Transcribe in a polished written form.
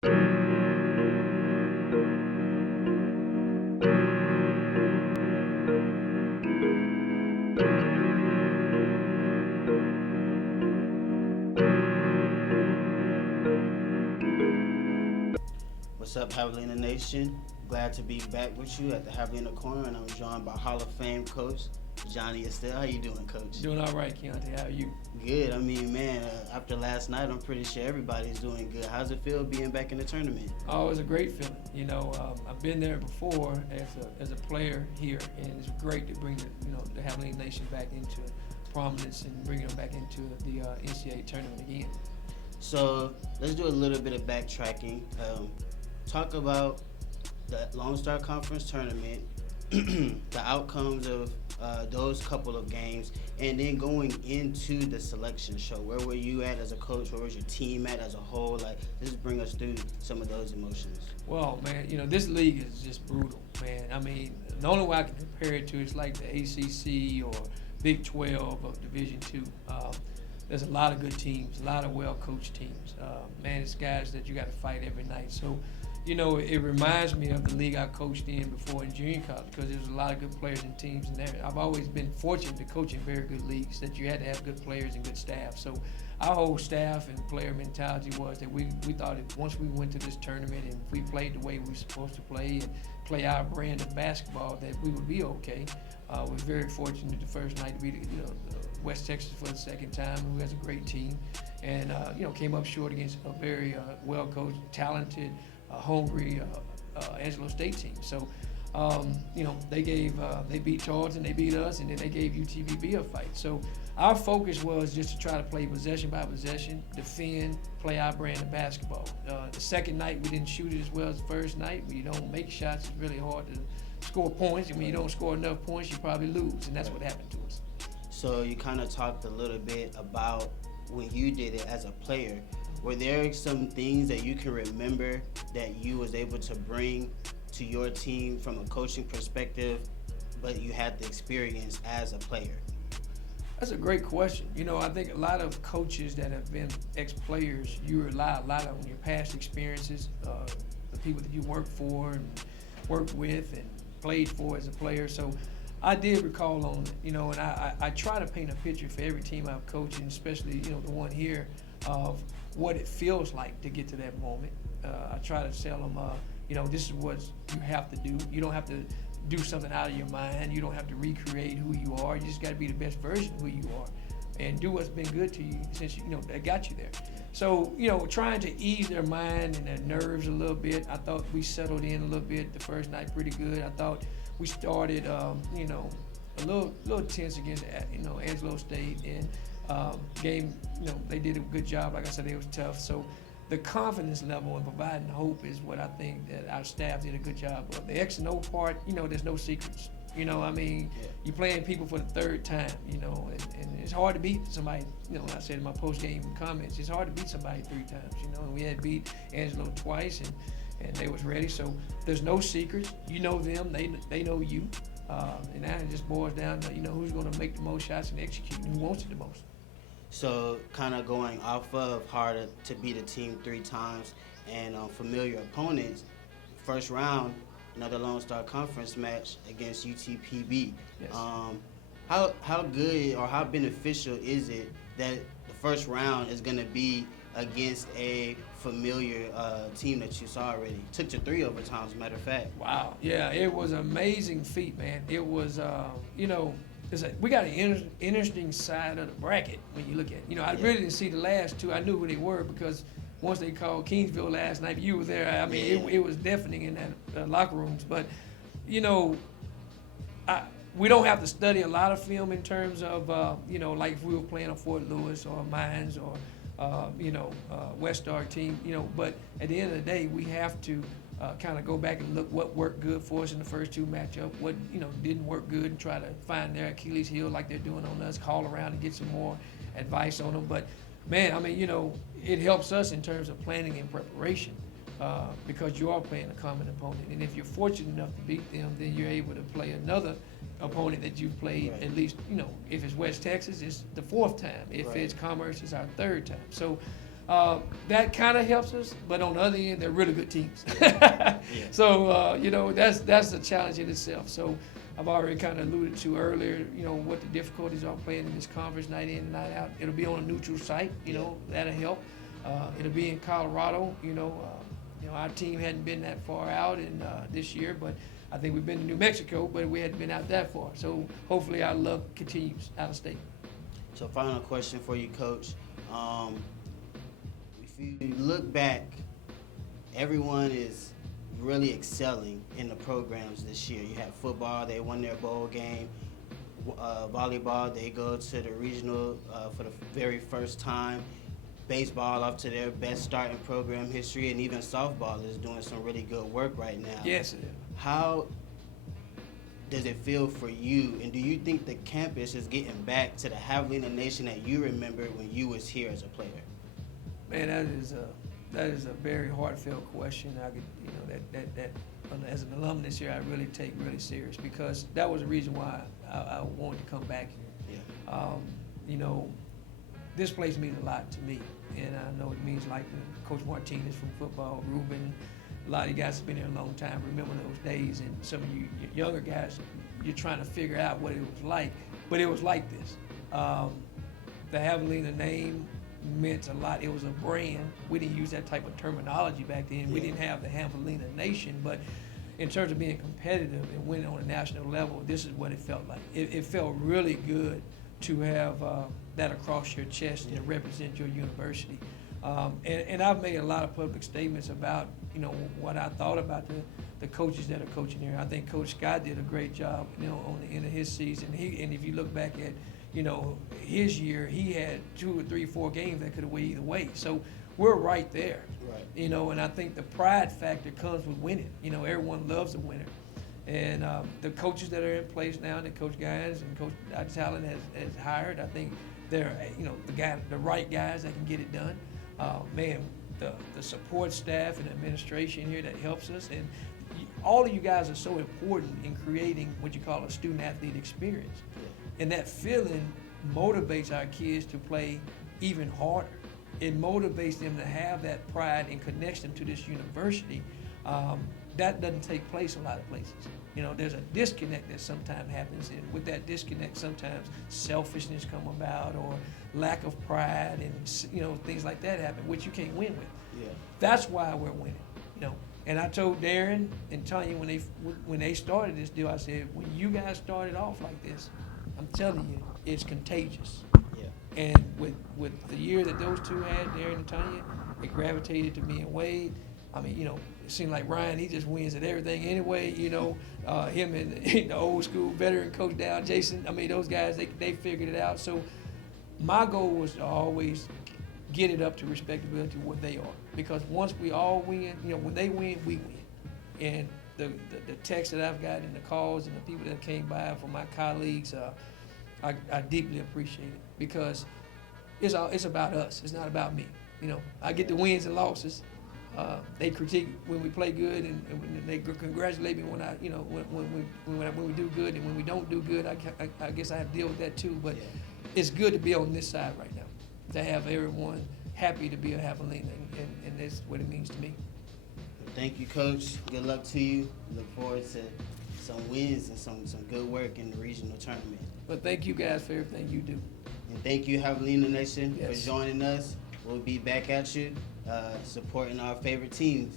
What's up, Javelina Nation? Glad to be back with you at the Javelina Corner, and I'm joined by Hall of Fame coach Johnny Estelle. How you doing, Coach? Doing all right, Keontae. How are you? Good. I mean, man, after last night, I'm pretty sure everybody's doing good. How's it feel being back in the tournament? Oh, it was a great feeling. I've been there before as a player here, and it's great to bring the Javelina Nation back into prominence and bring them back into the NCAA tournament again. So let's do a little bit of backtracking. Talk about the Lone Star Conference tournament, the outcomes of those couple of games, and then going into the selection show. Where were you at as a coach? Where was your team at as a whole? Like, just bring us through some of those emotions. Well, man, this league is just brutal, man. I mean, the only way I can compare it to is like the ACC or Big 12 of Division II. There's a lot of good teams, a lot of well-coached teams. Man, it's guys that you got to fight every night. So, it reminds me of the league I coached in before in junior college, because there was a lot of good players and teams in there. I've always been fortunate to coach in very good leagues that you had to have good players and good staff. So our whole staff and player mentality was that we thought that once we went to this tournament and if we played the way we were supposed to play and play our brand of basketball, that we would be okay. We were very fortunate the first night to beat West Texas for the second time, who has a great team, and came up short against a very well-coached, talented, hungry Angelo State team. So, they beat Charleston, they beat us, and then they gave UTVB a fight. So our focus was just to try to play possession by possession, defend, play our brand of basketball. The second night, we didn't shoot it as well as the first night. When you don't make shots, it's really hard to score points, and when you don't score enough points, you probably lose, and that's what happened to us. So you kind of talked a little bit about when you did it as a player. Were there some things that you can remember that you was able to bring to your team from a coaching perspective, but you had the experience as a player? That's a great question. I think a lot of coaches that have been ex-players, you rely a lot on your past experiences, the people that you worked for and worked with and played for as a player. So I did recall on it, and I try to paint a picture for every team I've coached, and especially, the one here, of what it feels like to get to that moment. I try to tell them, this is what you have to do. You don't have to do something out of your mind. You don't have to recreate who you are. You just got to be the best version of who you are and do what's been good to you since, that got you there. So, trying to ease their mind and their nerves a little bit. I thought we settled in a little bit the first night pretty good. I thought we started, a little tense against, Angelo State, and game, they did a good job. Like I said, it was tough. So the confidence level and providing hope is what I think that our staff did a good job of. The X and O part, there's no secrets. You're playing people for the third time, and it's hard to beat somebody. I said in my post-game comments, it's hard to beat somebody 3 times, and we had beat Angelo twice, and they was ready. So there's no secrets. You know them, they know you. And now it just boils down to, who's going to make the most shots and execute, and who wants it the most. So kind of going off of harder to beat a team 3 times and familiar opponents, first round, another Lone Star Conference match against UTPB. Yes. How good or how beneficial is it that the first round is going to be against a familiar team that you saw already? Took to 3 overtimes, matter of fact. Wow. Yeah, it was an amazing feat, man. It was, we got an interesting side of the bracket when you look at it. I really didn't see the last 2. I knew who they were because once they called Kingsville last night, you were there. I mean, it was deafening in that locker rooms. But, we don't have to study a lot of film in terms of, like if we were playing a Fort Lewis or Mines or, West Star team, but at the end of the day, we have to kind of go back and look what worked good for us in the first 2 matchups, what, didn't work good, and try to find their Achilles heel like they're doing on us, call around and get some more advice on them. But, man, I mean, it helps us in terms of planning and preparation because you are playing a common opponent. And if you're fortunate enough to beat them, then you're able to play another opponent that you've played at least, if it's West Texas, it's the 4th time. If it's Commerce, it's our 3rd time. So That kind of helps us, but on the other end, they're really good teams. Yeah. So that's a challenge in itself. So I've already kind of alluded to earlier, what the difficulties are playing in this conference night in and night out. It'll be on a neutral site, that'll help. It'll be in Colorado, our team hadn't been that far out in this year, but I think we've been to New Mexico, but we hadn't been out that far. So hopefully our luck continues out of state. So final question for you, Coach. If you look back, everyone is really excelling in the programs this year. You have football, they won their bowl game. Volleyball, they go to the regional for the very first time. Baseball off to their best start in program history, and even softball is doing some really good work right now. Yes, it is. How does it feel for you, and do you think the campus is getting back to the Javelina Nation that you remembered when you was here as a player? Man, that is a very heartfelt question. I could, that as an alum this year, I really take really serious, because that was the reason why I wanted to come back here. Yeah. This place means a lot to me, and I know it means, like Coach Martinez from football, Ruben, a lot of you guys have been here a long time, remember those days, and some of you younger guys, you're trying to figure out what it was like, but it was like this. The Javelina name meant a lot. It was a brand. We didn't use that type of terminology back then. We didn't have the Javelina Nation, but in terms of being competitive and winning on a national level, this is what it felt like. It felt really good to have that across your chest and represent your university. And I've made a lot of public statements about, what I thought about the coaches that are coaching here. I think Coach Scott did a great job, on the end of his season. And if you look back at, his year, he had 2 or 3, 4 games that could have went either way. So we're right there. Right. And I think the pride factor comes with winning. Everyone loves a winner. And the coaches that are in place now, that Coach Guys and Coach Talent has hired, I think they're the right guys that can get it done. The support staff and administration here that helps us, and all of you guys are so important in creating what you call a student-athlete experience. And that feeling motivates our kids to play even harder. It motivates them to have that pride and connects them to this university. That doesn't take place a lot of places. There's a disconnect that sometimes happens, and with that disconnect, sometimes selfishness come about, or lack of pride, and things like that happen, which you can't win with. Yeah. That's why we're winning. And I told Darren and Tanya when they started this deal, I said, when you guys started off like this, I'm telling you, it's contagious. Yeah. And with the year that those two had, Darren and Tanya, it gravitated to me and Wade. I mean, it seemed like Ryan, he just wins at everything anyway. Him and the old school veteran coach down, Jason. I mean, those guys, they figured it out. So my goal was to always get it up to respectability what they are. Because once we all win, when they win, we win. And the text that I've gotten and the calls and the people that came by from my colleagues, I deeply appreciate it, because it's about us. It's not about me. I get the wins and losses. They critique when we play good, and when they congratulate me when when we do good, and when we don't do good, I guess I have to deal with that too. But it's good to be on this side right now, to have everyone happy to be a Javelina, and that's what it means to me. Thank you, Coach. Good luck to you. Look forward to some wins and some good work in the regional tournament. But thank you guys for everything you do. And thank you, Javelina Nation, Yes. for joining us. We'll be back at you, supporting our favorite teams.